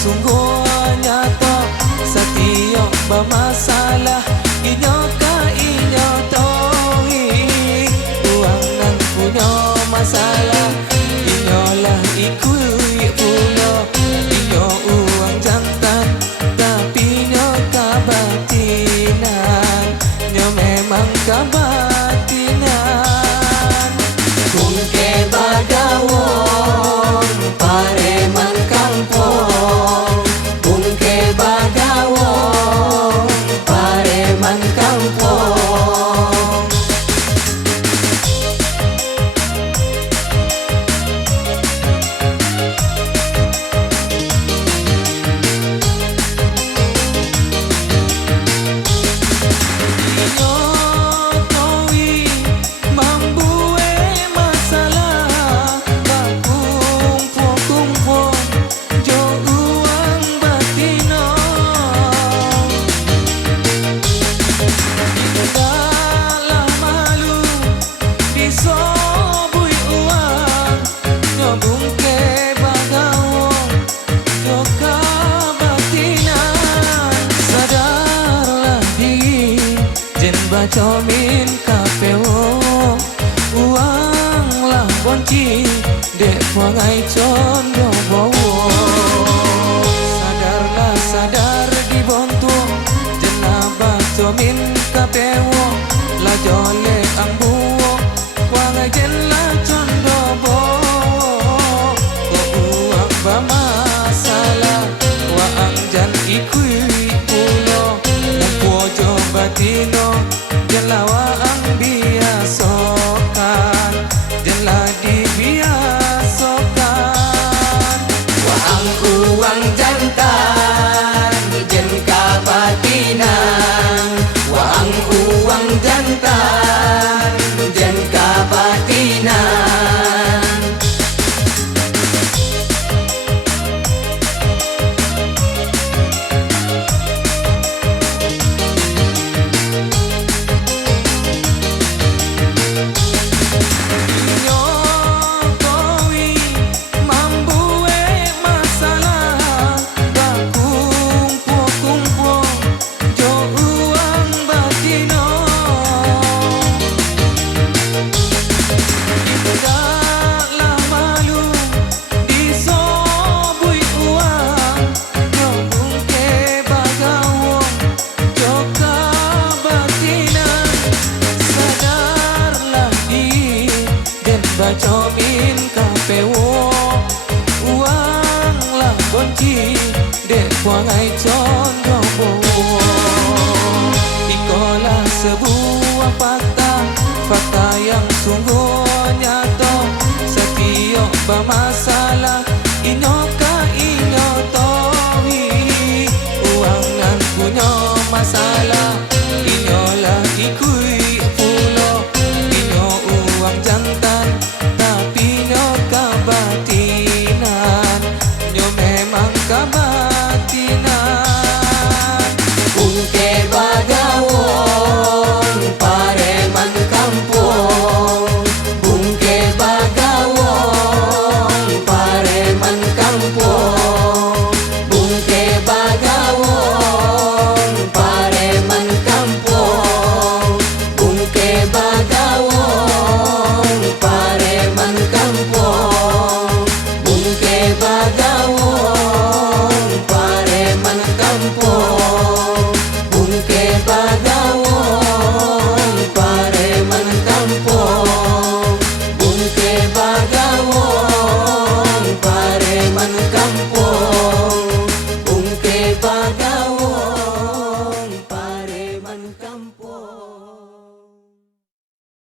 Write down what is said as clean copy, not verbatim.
sungguh nyata, setiap bermasalah inyo ka inyo tohi. Uang nan punya masalah inyolah ikui pulo. Inyo uang jantan tapi nyo kabatinan, nyo memang kabatinan. Kungke bagawon pareman kampung, kungke bagawon pareman kampung. Bacomin kapeo uang lah bonci dek puangai condo bawo. Sadarlah sadar di bontu jenah bacomin kapeo la jole ang buo puangai jen la condo bawo. Uang bamasalah waang jan ikui pulo dan puojo batino. Janganlah ang biasokan, janganlah dibiasokan. Waang uang jantan, jen kabatinan. Waang uang jantan, jen kabatinan. Bacomin kapeo uang lah bonci dek puangai condo bowo. Ikolah sebuah fakta yang sungguh nyata, setiap bermasalah inyo ka inyo tohi. Uang nan punya masalah inyolah ikui pulo. Inyo uang jantan tapi nyo kabatinan, nyo memang kabatinan. Kungke bagawon pareman kampung, kungke bagawon pareman kampung, kungke bagawon pareman kampung, kungke bagawon pareman kampung, bungke bagawon pareman kampung, bungke bagawon